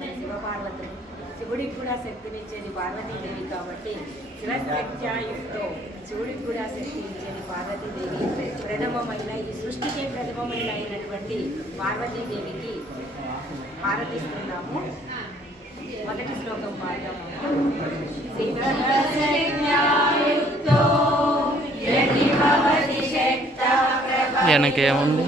మన శివపార్వతులు. శివుడికి కూడా శక్తినిచ్చేది పార్వతీదేవి కాబట్టి శివశక్త్యాయుక్తో శివుడికి కూడా శక్తి ఇచ్చేది పార్వతీదేవి. ప్రథమమైన ఈ సృష్టికి ప్రథమమైన అయినటువంటి పార్వతీదేవికి ఆరాధిస్తున్నాము. మొదటి శ్లోకం పాడతాము. వెనకేముంది?